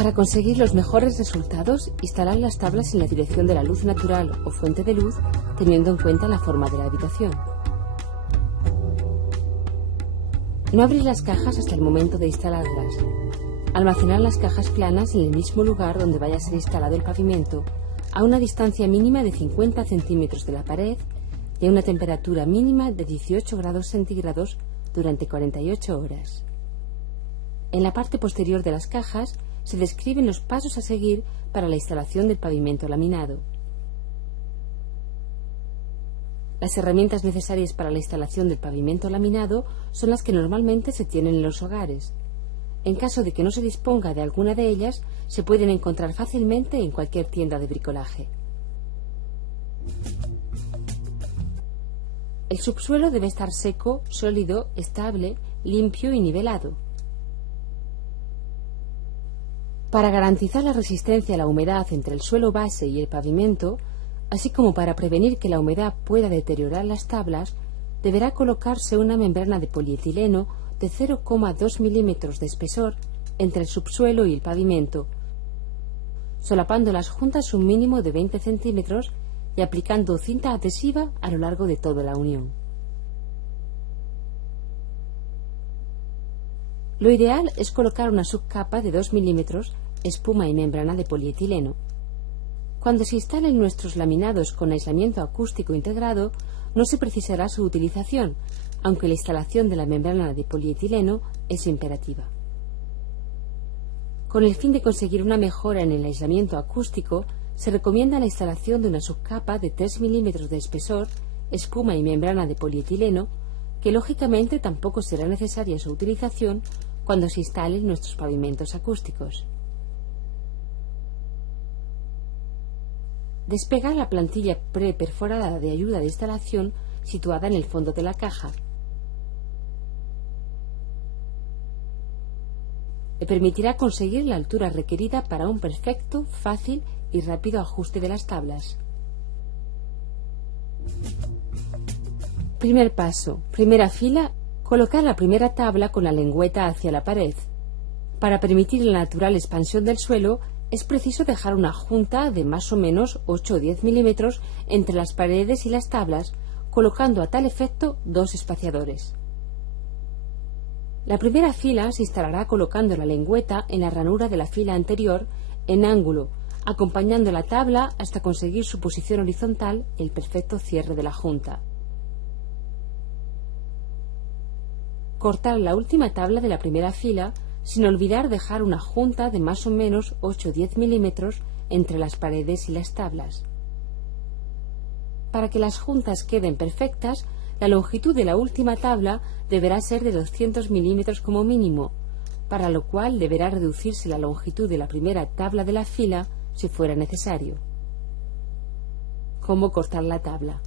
Para conseguir los mejores resultados, instalar las tablas en la dirección de la luz natural o fuente de luz, teniendo en cuenta la forma de la habitación. No abrir las cajas hasta el momento de instalarlas. Almacenar las cajas planas en el mismo lugar donde vaya a ser instalado el pavimento, a una distancia mínima de 50 centímetros de la pared y a una temperatura mínima de 18 grados centígrados durante 48 horas. En la parte posterior de las cajas se describen los pasos a seguir para la instalación del pavimento laminado. Las herramientas necesarias para la instalación del pavimento laminado son las que normalmente se tienen en los hogares. En caso de que no se disponga de alguna de ellas, se pueden encontrar fácilmente en cualquier tienda de bricolaje. El subsuelo debe estar seco, sólido, estable, limpio y nivelado. Para garantizar la resistencia a la humedad entre el suelo base y el pavimento, así como para prevenir que la humedad pueda deteriorar las tablas, deberá colocarse una membrana de polietileno de 0,2 milímetros de espesor entre el subsuelo y el pavimento, solapándolas juntas un mínimo de 20 centímetros y aplicando cinta adhesiva a lo largo de toda la unión. Lo ideal es colocar una subcapa de 2 milímetros, espuma y membrana de polietileno. Cuando se instalen nuestros laminados con aislamiento acústico integrado, no se precisará su utilización, aunque la instalación de la membrana de polietileno es imperativa. Con el fin de conseguir una mejora en el aislamiento acústico, se recomienda la instalación de una subcapa de 3 milímetros de espesor, espuma y membrana de polietileno, que lógicamente tampoco será necesaria su utilización cuando se instalen nuestros pavimentos acústicos. Despegar la plantilla preperforada de ayuda de instalación situada en el fondo de la caja. Le permitirá conseguir la altura requerida para un perfecto, fácil y rápido ajuste de las tablas. Primer paso. Primera fila. Colocar la primera tabla con la lengüeta hacia la pared. Para permitir la natural expansión del suelo, es preciso dejar una junta de más o menos 8 o 10 milímetros entre las paredes y las tablas, colocando a tal efecto dos espaciadores. La primera fila se instalará colocando la lengüeta en la ranura de la fila anterior en ángulo, acompañando la tabla hasta conseguir su posición horizontal y el perfecto cierre de la junta. Cortar la última tabla de la primera fila, sin olvidar dejar una junta de más o menos 8 o 10 milímetros entre las paredes y las tablas. Para que las juntas queden perfectas, la longitud de la última tabla deberá ser de 200 milímetros como mínimo, para lo cual deberá reducirse la longitud de la primera tabla de la fila si fuera necesario. ¿Cómo cortar la tabla?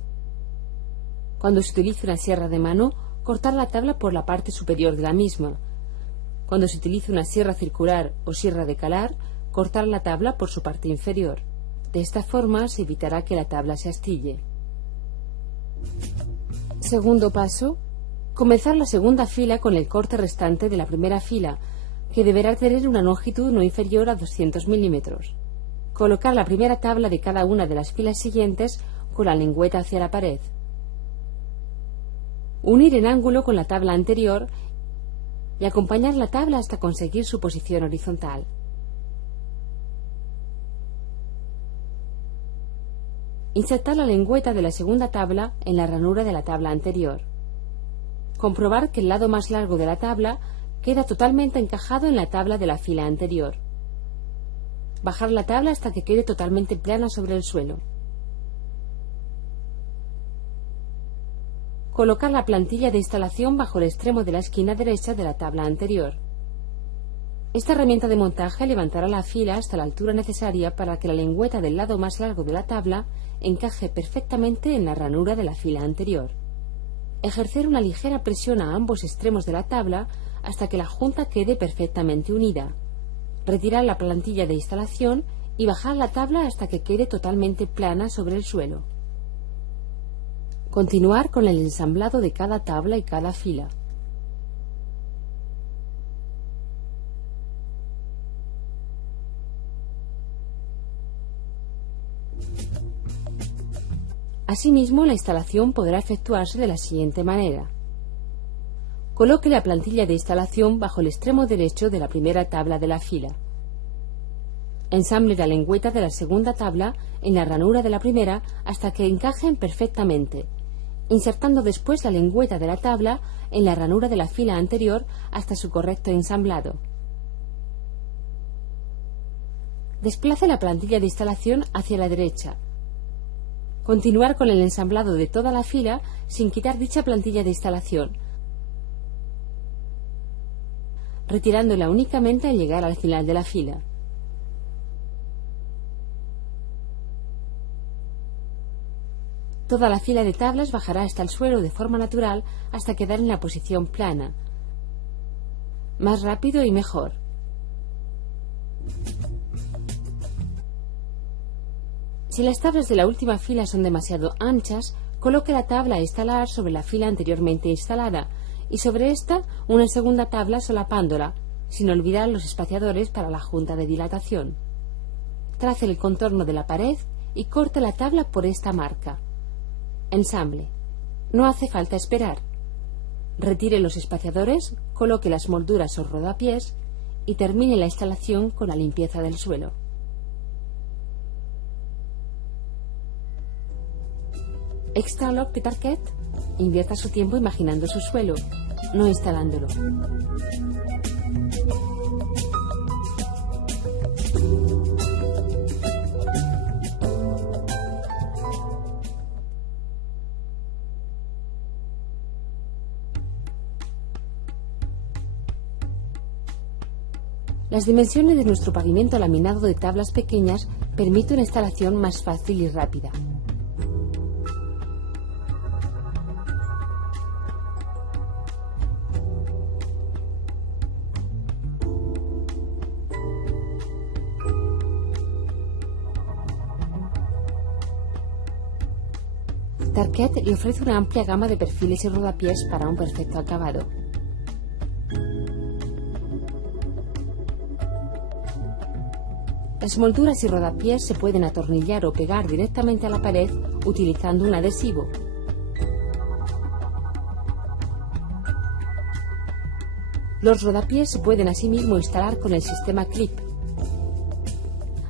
Cuando se utilice una sierra de mano, cortar la tabla por la parte superior de la misma. Cuando se utilice una sierra circular o sierra de calar, cortar la tabla por su parte inferior. De esta forma se evitará que la tabla se astille. Segundo paso. Comenzar la segunda fila con el corte restante de la primera fila, que deberá tener una longitud no inferior a 200 milímetros. Colocar la primera tabla de cada una de las filas siguientes con la lengüeta hacia la pared. Unir en ángulo con la tabla anterior y acompañar la tabla hasta conseguir su posición horizontal. Insertar la lengüeta de la segunda tabla en la ranura de la tabla anterior. Comprobar que el lado más largo de la tabla queda totalmente encajado en la tabla de la fila anterior. Bajar la tabla hasta que quede totalmente plana sobre el suelo. Colocar la plantilla de instalación bajo el extremo de la esquina derecha de la tabla anterior. Esta herramienta de montaje levantará la fila hasta la altura necesaria para que la lengüeta del lado más largo de la tabla encaje perfectamente en la ranura de la fila anterior. Ejercer una ligera presión a ambos extremos de la tabla hasta que la junta quede perfectamente unida. Retirar la plantilla de instalación y bajar la tabla hasta que quede totalmente plana sobre el suelo. Continuar con el ensamblado de cada tabla y cada fila. Asimismo, la instalación podrá efectuarse de la siguiente manera. Coloque la plantilla de instalación bajo el extremo derecho de la primera tabla de la fila. Ensamble la lengüeta de la segunda tabla en la ranura de la primera hasta que encajen perfectamente, insertando después la lengüeta de la tabla en la ranura de la fila anterior hasta su correcto ensamblado. Desplace la plantilla de instalación hacia la derecha. Continuar con el ensamblado de toda la fila sin quitar dicha plantilla de instalación, retirándola únicamente al llegar al final de la fila. Toda la fila de tablas bajará hasta el suelo de forma natural hasta quedar en la posición plana. Más rápido y mejor. Si las tablas de la última fila son demasiado anchas, coloque la tabla a instalar sobre la fila anteriormente instalada y sobre esta una segunda tabla solapándola, sin olvidar los espaciadores para la junta de dilatación. Trace el contorno de la pared y corte la tabla por esta marca. Ensamble. No hace falta esperar. Retire los espaciadores, coloque las molduras o rodapiés y termine la instalación con la limpieza del suelo. Extralock de Tarkett. Invierta su tiempo imaginando su suelo, no instalándolo. Las dimensiones de nuestro pavimento laminado de tablas pequeñas permiten una instalación más fácil y rápida. Tarkett le ofrece una amplia gama de perfiles y rodapiés para un perfecto acabado. Las molduras y rodapiés se pueden atornillar o pegar directamente a la pared utilizando un adhesivo. Los rodapiés se pueden asimismo instalar con el sistema clip,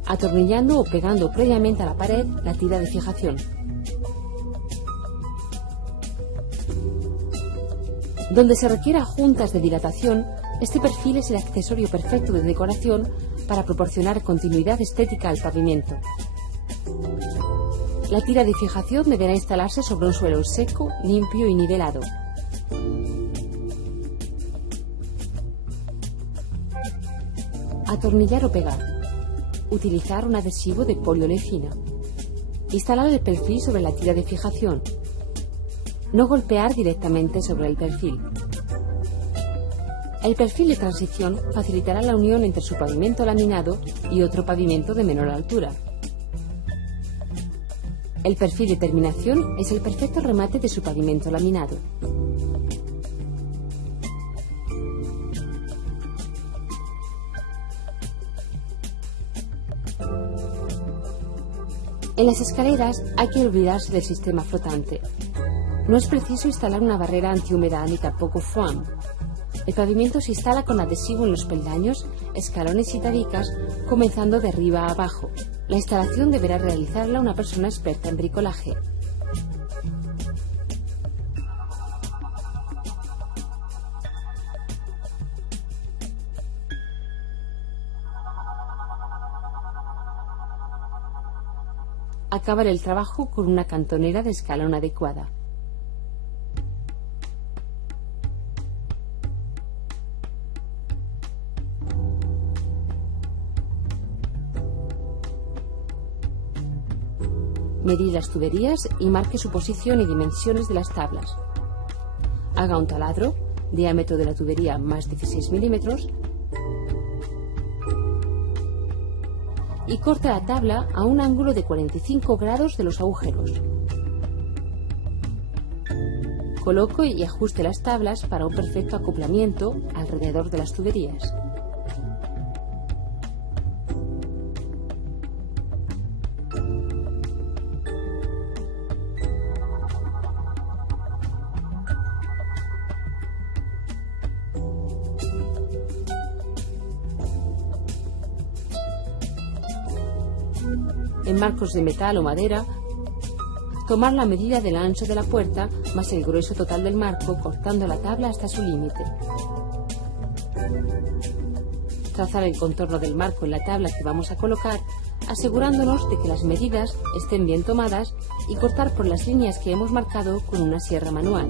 atornillando o pegando previamente a la pared la tira de fijación. Donde se requiera juntas de dilatación, este perfil es el accesorio perfecto de decoración para proporcionar continuidad estética al pavimento. La tira de fijación deberá instalarse sobre un suelo seco, limpio y nivelado. Atornillar o pegar. Utilizar un adhesivo de poliolefina. Instalar el perfil sobre la tira de fijación. No golpear directamente sobre el perfil. El perfil de transición facilitará la unión entre su pavimento laminado y otro pavimento de menor altura. El perfil de terminación es el perfecto remate de su pavimento laminado. En las escaleras hay que olvidarse del sistema flotante. No es preciso instalar una barrera antihumedad ni tampoco foam. El pavimento se instala con adhesivo en los peldaños, escalones y tabicas, comenzando de arriba a abajo. La instalación deberá realizarla una persona experta en bricolaje. Acabar el trabajo con una cantonera de escalón adecuada. Medir las tuberías y marque su posición y dimensiones de las tablas. Haga un taladro, diámetro de la tubería más 16 milímetros, y corte la tabla a un ángulo de 45 grados de los agujeros. Coloque y ajuste las tablas para un perfecto acoplamiento alrededor de las tuberías. en marcos de metal o madera, tomar la medida del ancho de la puerta más el grueso total del marco, cortando la tabla hasta su límite. Trazar el contorno del marco en la tabla que vamos a colocar, asegurándonos de que las medidas estén bien tomadas, y cortar por las líneas que hemos marcado con una sierra manual.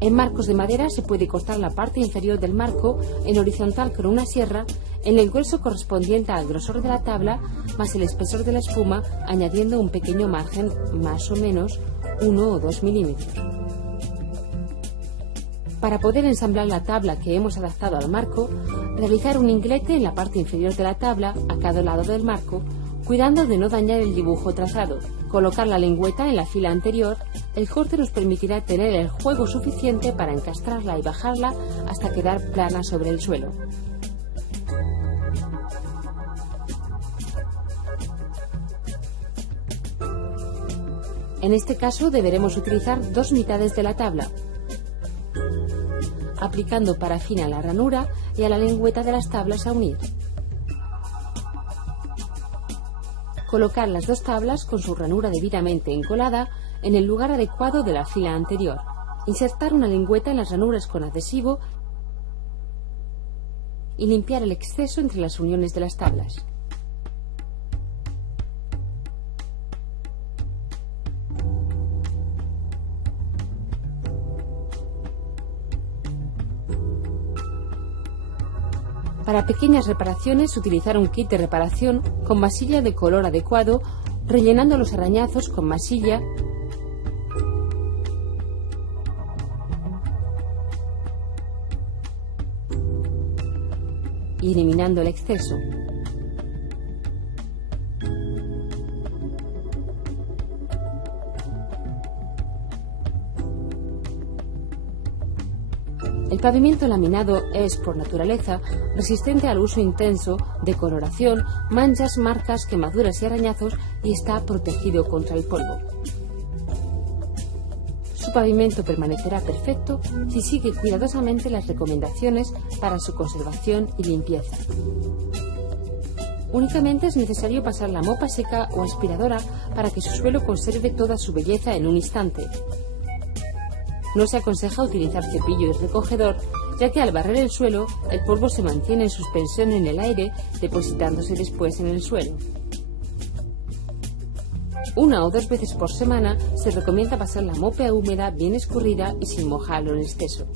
En marcos de madera se puede cortar la parte inferior del marco en horizontal con una sierra en el grueso correspondiente al grosor de la tabla más el espesor de la espuma, añadiendo un pequeño margen, más o menos 1 o 2 milímetros. Para poder ensamblar la tabla que hemos adaptado al marco, realizar un inglete en la parte inferior de la tabla a cada lado del marco, cuidando de no dañar el dibujo trazado. Colocar la lengüeta en la fila anterior, el corte nos permitirá tener el juego suficiente para encastrarla y bajarla hasta quedar plana sobre el suelo. En este caso deberemos utilizar dos mitades de la tabla, aplicando parafina a la ranura y a la lengüeta de las tablas a unir. Colocar las dos tablas con su ranura debidamente encolada en el lugar adecuado de la fila anterior. Insertar una lengüeta en las ranuras con adhesivo y limpiar el exceso entre las uniones de las tablas. Para pequeñas reparaciones, utilizar un kit de reparación con masilla de color adecuado, rellenando los arañazos con masilla y eliminando el exceso. El pavimento laminado es, por naturaleza, resistente al uso intenso de coloración, manchas, marcas, quemaduras y arañazos, y está protegido contra el polvo. Su pavimento permanecerá perfecto si sigue cuidadosamente las recomendaciones para su conservación y limpieza. Únicamente es necesario pasar la mopa seca o aspiradora para que su suelo conserve toda su belleza en un instante. No se aconseja utilizar cepillo y recogedor, ya que al barrer el suelo, el polvo se mantiene en suspensión en el aire, depositándose después en el suelo. Una o dos veces por semana se recomienda pasar la mopa húmeda bien escurrida y sin mojarlo en exceso.